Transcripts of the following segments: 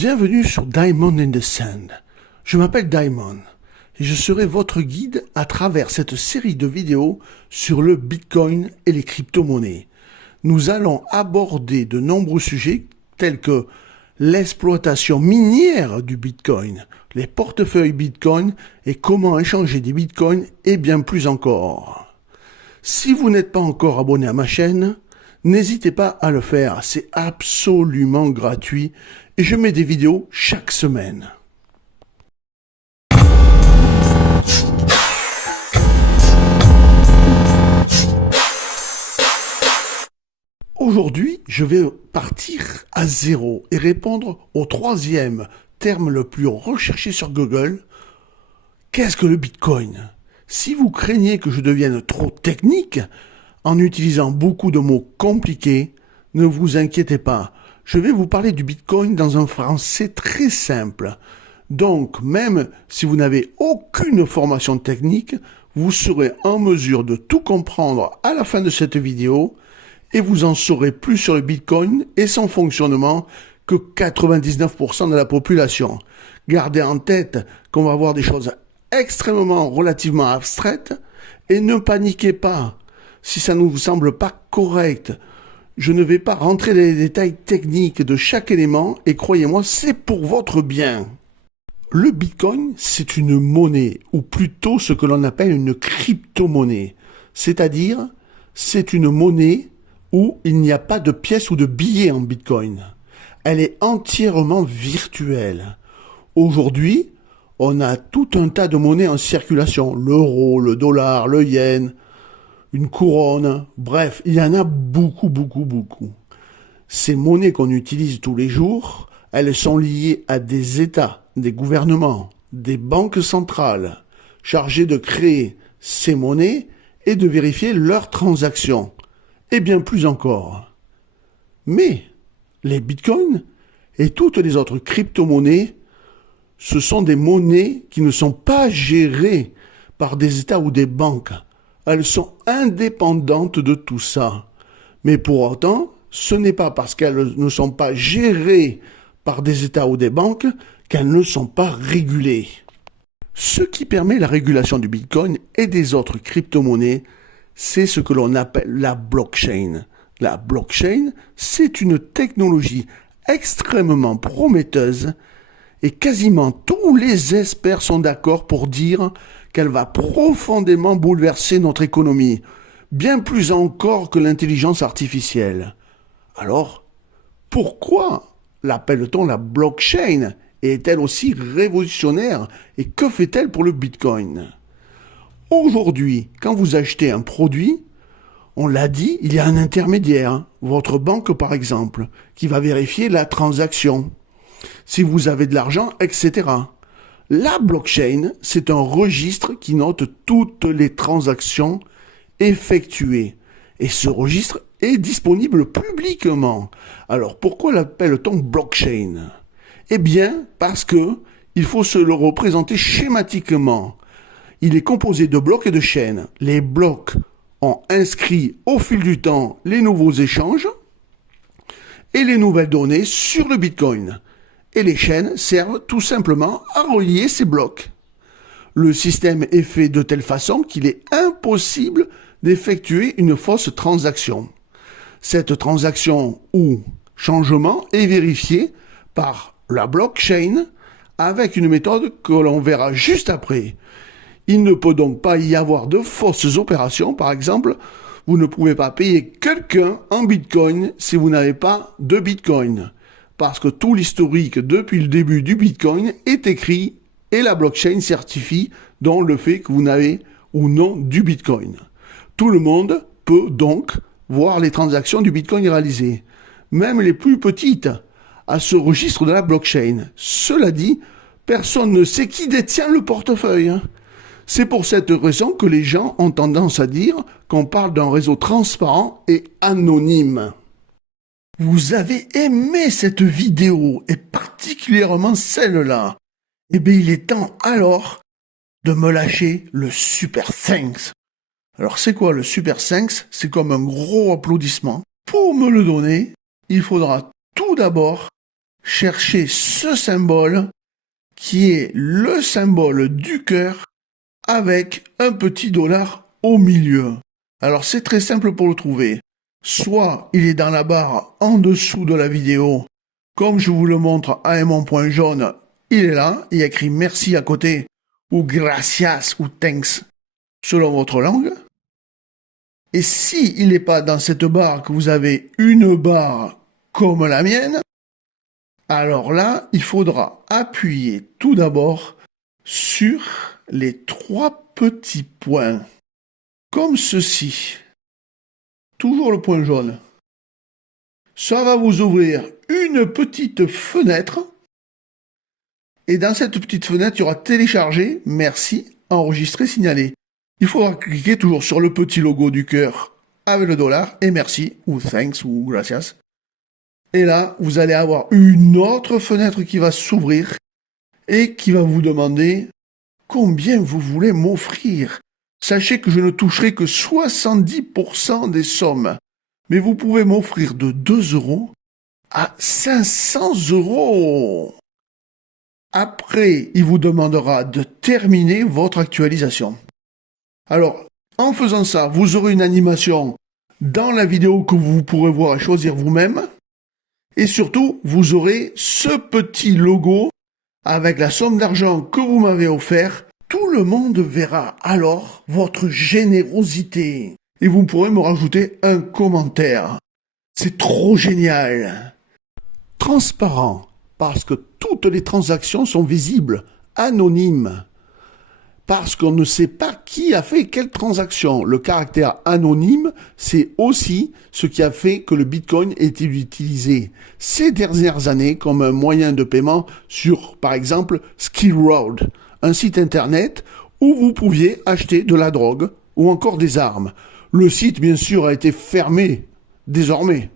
Bienvenue sur Diamond in the Sand. Je m'appelle Diamond et je serai votre guide à travers cette série de vidéos sur le Bitcoin et les crypto-monnaies. Nous allons aborder de nombreux sujets tels que l'exploitation minière du Bitcoin, les portefeuilles Bitcoin et comment échanger des Bitcoins et bien plus encore. Si vous n'êtes pas encore abonné à ma chaîne, n'hésitez pas à le faire, c'est absolument gratuit et je mets des vidéos chaque semaine. Aujourd'hui, je vais partir à zéro et répondre au troisième terme le plus recherché sur Google. Qu'est-ce que le Bitcoin ? Si vous craignez que je devienne trop technique en utilisant beaucoup de mots compliqués, ne vous inquiétez pas. Je vais vous parler du Bitcoin dans un français très simple. Donc, même si vous n'avez aucune formation technique, vous serez en mesure de tout comprendre à la fin de cette vidéo et vous en saurez plus sur le Bitcoin et son fonctionnement que 99% de la population. Gardez en tête qu'on va voir des choses extrêmement relativement abstraites et ne paniquez pas. Si ça ne vous semble pas correct, je ne vais pas rentrer dans les détails techniques de chaque élément et croyez-moi, c'est pour votre bien. Le Bitcoin, c'est une monnaie, ou plutôt ce que l'on appelle une crypto-monnaie. C'est-à-dire, c'est une monnaie où il n'y a pas de pièces ou de billets en Bitcoin. Elle est entièrement virtuelle. Aujourd'hui, on a tout un tas de monnaies en circulation. L'euro, le dollar, le yen, une couronne, bref, il y en a beaucoup. Ces monnaies qu'on utilise tous les jours, elles sont liées à des États, des gouvernements, des banques centrales, chargées de créer ces monnaies et de vérifier leurs transactions. Et bien plus encore. Mais les bitcoins et toutes les autres crypto-monnaies, ce sont des monnaies qui ne sont pas gérées par des États ou des banques. Elles sont indépendantes de tout ça. Mais pour autant, ce n'est pas parce qu'elles ne sont pas gérées par des États ou des banques qu'elles ne sont pas régulées. Ce qui permet la régulation du bitcoin et des autres crypto-monnaies, c'est ce que l'on appelle la blockchain. La blockchain, c'est une technologie extrêmement prometteuse et quasiment tous les experts sont d'accord pour dire qu'elle va profondément bouleverser notre économie, bien plus encore que l'intelligence artificielle. Alors, pourquoi l'appelle-t-on la blockchain ? Et est-elle aussi révolutionnaire ? Et que fait-elle pour le Bitcoin ? Aujourd'hui, quand vous achetez un produit, on l'a dit, il y a un intermédiaire, votre banque par exemple, qui va vérifier la transaction, si vous avez de l'argent, etc. La blockchain, c'est un registre qui note toutes les transactions effectuées. Et ce registre est disponible publiquement. Alors pourquoi l'appelle-t-on blockchain ? Eh bien, parce que il faut se le représenter schématiquement. Il est composé de blocs et de chaînes. Les blocs ont inscrit au fil du temps les nouveaux échanges et les nouvelles données sur le Bitcoin. Et les chaînes servent tout simplement à relier ces blocs. Le système est fait de telle façon qu'il est impossible d'effectuer une fausse transaction. Cette transaction ou changement est vérifié par la blockchain avec une méthode que l'on verra juste après. Il ne peut donc pas y avoir de fausses opérations. Par exemple, vous ne pouvez pas payer quelqu'un en Bitcoin si vous n'avez pas de Bitcoin. Parce que tout l'historique depuis le début du Bitcoin est écrit et la blockchain certifie donc le fait que vous n'avez ou non du Bitcoin. Tout le monde peut donc voir les transactions du Bitcoin réalisées, même les plus petites, à ce registre de la blockchain. Cela dit, personne ne sait qui détient le portefeuille. C'est pour cette raison que les gens ont tendance à dire qu'on parle d'un réseau transparent et anonyme. Vous avez aimé cette vidéo, et particulièrement celle-là. Eh bien, il est temps alors de me lâcher le super thanks. Alors, c'est quoi le super thanks ? C'est comme un gros applaudissement. Pour me le donner, il faudra tout d'abord cherchez ce symbole qui est le symbole du cœur avec un petit dollar au milieu. Alors c'est très simple pour le trouver. Soit il est dans la barre en dessous de la vidéo, comme je vous le montre à mon point jaune, il est là, il y a écrit merci à côté, ou gracias, ou thanks, selon votre langue. Et si il n'est pas dans cette barre, que vous avez une barre comme la mienne, alors là, il faudra appuyer tout d'abord sur les 3 petits points, comme ceci. Toujours le point jaune. Ça va vous ouvrir une petite fenêtre. Et dans cette petite fenêtre, il y aura télécharger, merci, enregistrer, signaler. Il faudra cliquer toujours sur le petit logo du cœur avec le dollar et merci, ou thanks, ou gracias. Et là, vous allez avoir une autre fenêtre qui va s'ouvrir et qui va vous demander combien vous voulez m'offrir. Sachez que je ne toucherai que 70% des sommes. Mais vous pouvez m'offrir de 2 € à 500 €. Après, il vous demandera de terminer votre actualisation. Alors, en faisant ça, vous aurez une animation dans la vidéo que vous pourrez voir et choisir vous-même. Et surtout, vous aurez ce petit logo avec la somme d'argent que vous m'avez offert. Tout le monde verra alors votre générosité. Et vous pourrez me rajouter un commentaire. C'est trop génial. Transparent, parce que toutes les transactions sont visibles, anonymes. Parce qu'on ne sait pas qui a fait quelle transaction. Le caractère anonyme, c'est aussi ce qui a fait que le Bitcoin ait été utilisé ces dernières années comme un moyen de paiement sur, par exemple, Skill Road, un site internet où vous pouviez acheter de la drogue ou encore des armes. Le site, bien sûr, a été fermé désormais.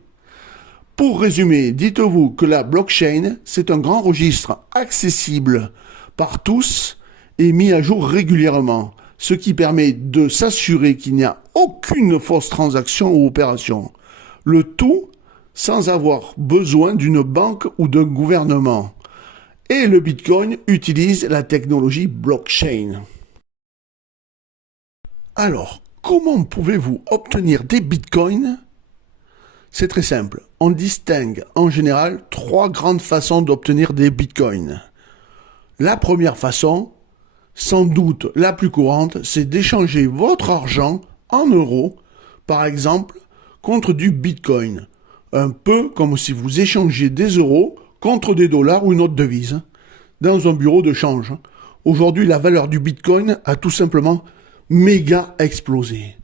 Pour résumer, dites-vous que la blockchain, c'est un grand registre accessible par tous et mis à jour régulièrement, ce qui permet de s'assurer qu'il n'y a aucune fausse transaction ou opération. Le tout sans avoir besoin d'une banque ou d'un gouvernement. Et le Bitcoin utilise la technologie blockchain. Alors, comment pouvez-vous obtenir des Bitcoins ? C'est très simple. On distingue en général 3 grandes façons d'obtenir des Bitcoins. La première façon, sans doute la plus courante, c'est d'échanger votre argent en euros, par exemple, contre du Bitcoin. Un peu comme si vous échangez des euros contre des dollars ou une autre devise, dans un bureau de change. Aujourd'hui, la valeur du Bitcoin a tout simplement méga explosé.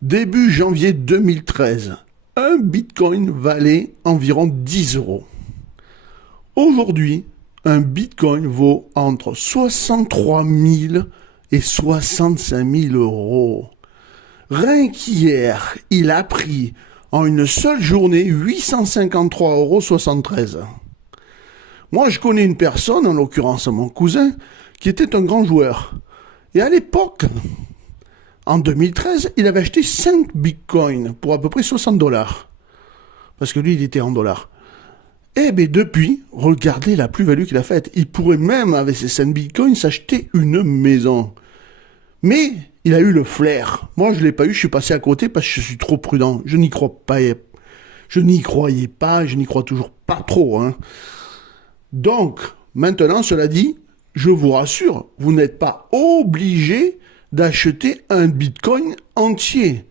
Début janvier 2013, un Bitcoin valait environ 10 €. Aujourd'hui, un Bitcoin vaut entre 63 000 et 65 000 €. Rien qu'hier, il a pris en une seule journée 853,73 €. Moi, je connais une personne, en l'occurrence mon cousin, qui était un grand joueur. Et à l'époque, en 2013, il avait acheté 5 bitcoins pour à peu près 60 $. Parce que lui, il était en dollars. Eh bien, depuis, regardez la plus-value qu'il a faite. Il pourrait même, avec ces 5 bitcoins, s'acheter une maison. Mais il a eu le flair. Moi, je ne l'ai pas eu, je suis passé à côté parce que je suis trop prudent. Je n'y crois pas. Je n'y croyais pas, je n'y crois toujours pas trop. Donc, maintenant, cela dit, je vous rassure, vous n'êtes pas obligé d'acheter un bitcoin entier.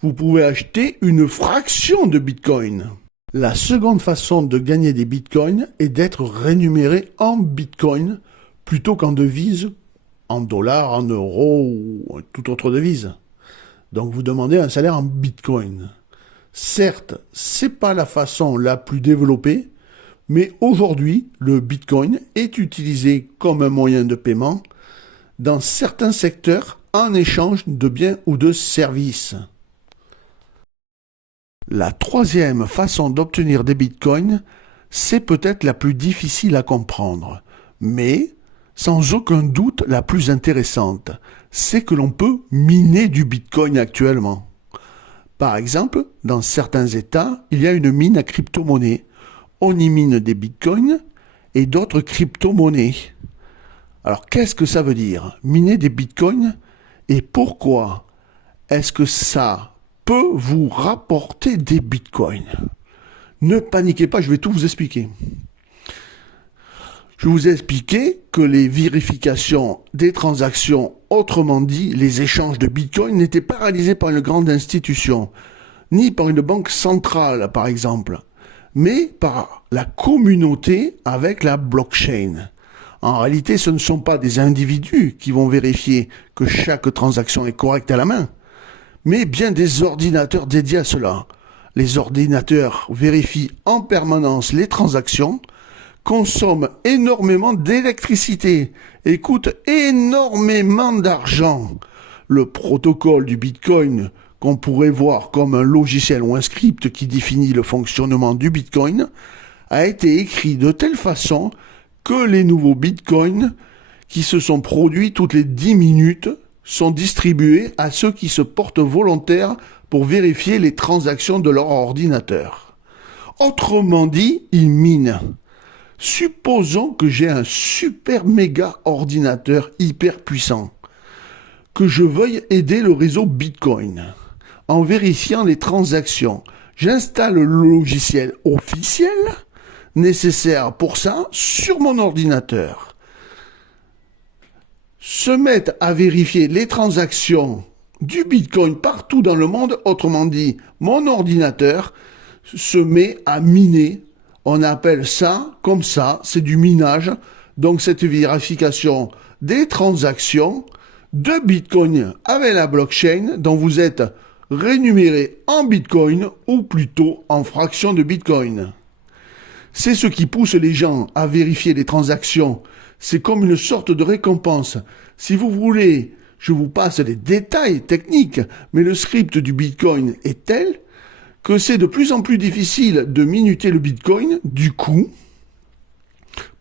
Vous pouvez acheter une fraction de bitcoin. La seconde façon de gagner des bitcoins est d'être rémunéré en bitcoin plutôt qu'en devise, en dollars, en euros ou toute autre devise. Donc vous demandez un salaire en bitcoin. Certes, c'est pas la façon la plus développée, mais aujourd'hui, le bitcoin est utilisé comme un moyen de paiement dans certains secteurs en échange de biens ou de services. La troisième façon d'obtenir des bitcoins, c'est peut-être la plus difficile à comprendre, mais sans aucun doute la plus intéressante, c'est que l'on peut miner du bitcoin actuellement. Par exemple, dans certains États, il y a une mine à crypto-monnaie. on y mine des bitcoins et d'autres crypto-monnaies. Alors, qu'est-ce que ça veut dire, miner des bitcoins, et pourquoi est-ce que ça peut vous rapporter des bitcoins? Ne paniquez pas, je vais tout vous expliquer. Je vous ai expliqué que les vérifications des transactions, autrement dit les échanges de bitcoins, n'étaient pas réalisés par une grande institution, ni par une banque centrale par exemple, mais par la communauté avec la blockchain. En réalité, ce ne sont pas des individus qui vont vérifier que chaque transaction est correcte à la main, mais bien des ordinateurs dédiés à cela. Les ordinateurs vérifient en permanence les transactions, consomment énormément d'électricité et coûtent énormément d'argent. Le protocole du Bitcoin, qu'on pourrait voir comme un logiciel ou un script qui définit le fonctionnement du Bitcoin, a été écrit de telle façon que les nouveaux bitcoins qui se sont produits toutes les 10 minutes sont distribués à ceux qui se portent volontaires pour vérifier les transactions de leur ordinateur. Autrement dit, ils minent. Supposons que j'ai un super méga ordinateur hyper puissant, que je veuille aider le réseau Bitcoin. En vérifiant les transactions, j'installe le logiciel officiel nécessaire pour ça sur mon ordinateur. Se mettent à vérifier les transactions du Bitcoin partout dans le monde, autrement dit, mon ordinateur se met à miner. On appelle ça comme ça, c'est du minage. Donc cette vérification des transactions de Bitcoin avec la blockchain dont vous êtes rémunéré en Bitcoin ou plutôt en fractions de Bitcoin. C'est ce qui pousse les gens à vérifier les transactions. C'est comme une sorte de récompense. Si vous voulez, je vous passe les détails techniques, mais le script du Bitcoin est tel que c'est de plus en plus difficile de minuter le Bitcoin. Du coup,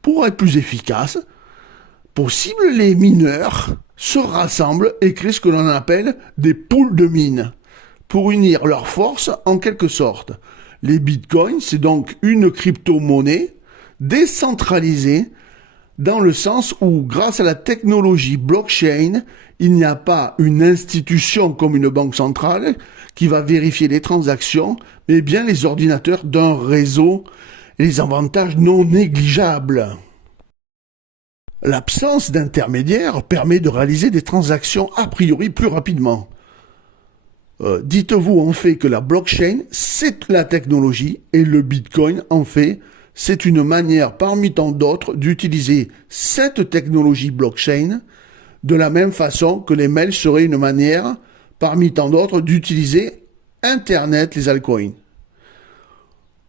pour être plus efficace, possible, les mineurs se rassemblent et créent ce que l'on appelle des pools de mines pour unir leurs forces en quelque sorte. Les bitcoins, c'est donc une crypto-monnaie décentralisée dans le sens où, grâce à la technologie blockchain, il n'y a pas une institution comme une banque centrale qui va vérifier les transactions, mais bien les ordinateurs d'un réseau et les avantages non négligeables. L'absence d'intermédiaires permet de réaliser des transactions a priori plus rapidement. Dites-vous en fait que la blockchain, c'est la technologie et le Bitcoin, en fait, c'est une manière parmi tant d'autres d'utiliser cette technologie blockchain de la même façon que les mails seraient une manière parmi tant d'autres d'utiliser Internet, les altcoins.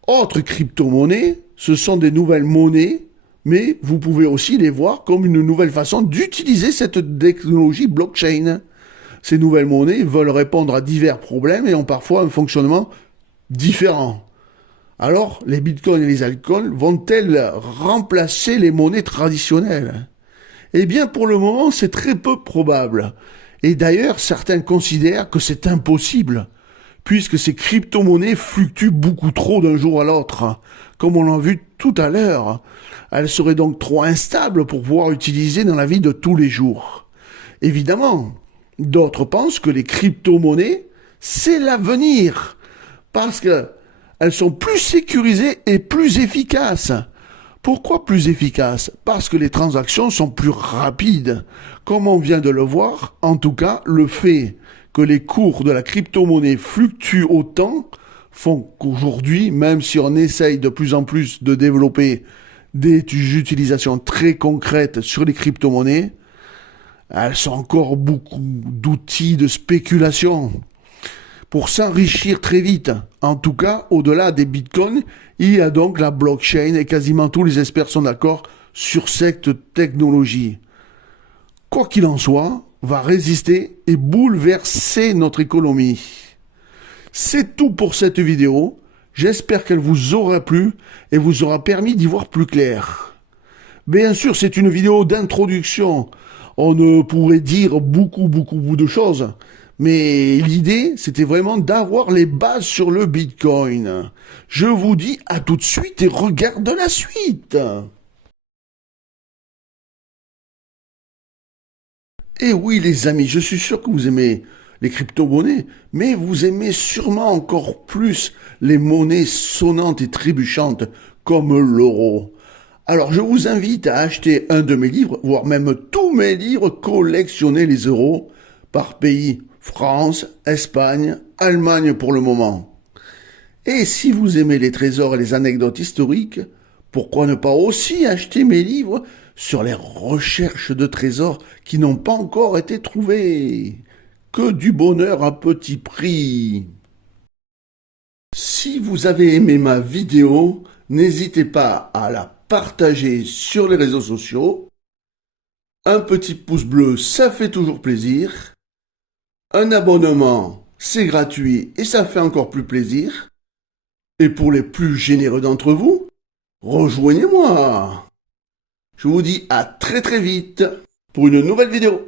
Autres crypto-monnaies, ce sont des nouvelles monnaies, mais vous pouvez aussi les voir comme une nouvelle façon d'utiliser cette technologie blockchain. Ces nouvelles monnaies veulent répondre à divers problèmes et ont parfois un fonctionnement différent. Alors, les bitcoins et les altcoins vont-elles remplacer les monnaies traditionnelles? Eh bien, pour le moment, c'est très peu probable. Et d'ailleurs, certains considèrent que c'est impossible, puisque ces crypto-monnaies fluctuent beaucoup trop d'un jour à l'autre. Comme on l'a vu tout à l'heure, elles seraient donc trop instables pour pouvoir utiliser dans la vie de tous les jours. Évidemment, d'autres pensent que les crypto-monnaies, c'est l'avenir, parce qu'elles sont plus sécurisées et plus efficaces. Pourquoi plus efficaces? Parce que les transactions sont plus rapides. Comme on vient de le voir, en tout cas, le fait que les cours de la crypto-monnaie fluctuent autant font qu'aujourd'hui, même si on essaye de plus en plus de développer des utilisations très concrètes sur les crypto-monnaies, elles sont encore beaucoup d'outils de spéculation pour s'enrichir très vite. En tout cas, au-delà des bitcoins, il y a donc la blockchain et quasiment tous les experts sont d'accord sur cette technologie. Quoi qu'il en soit, va résister et bouleverser notre économie. C'est tout pour cette vidéo. J'espère qu'elle vous aura plu et vous aura permis d'y voir plus clair. Bien sûr, c'est une vidéo d'introduction. On pourrait dire beaucoup de choses, Mais l'idée, c'était vraiment d'avoir les bases sur le Bitcoin. Je vous dis à tout de suite et regarde la suite. Et oui les amis, je suis sûr que vous aimez les crypto-monnaies, mais vous aimez sûrement encore plus les monnaies sonnantes et trébuchantes comme l'euro. Alors je vous invite à acheter un de mes livres, voire même tous mes livres, collectionnez les euros par pays. France, Espagne, Allemagne pour le moment. Et si vous aimez les trésors et les anecdotes historiques, pourquoi ne pas aussi acheter mes livres sur les recherches de trésors qui n'ont pas encore été trouvés? Que du bonheur à petit prix. Si vous avez aimé ma vidéo, n'hésitez pas à la partager sur les réseaux sociaux. Un petit pouce bleu, ça fait toujours plaisir. Un abonnement, c'est gratuit et ça fait encore plus plaisir. Et pour les plus généreux d'entre vous, rejoignez-moi. Je vous dis à très très vite pour une nouvelle vidéo.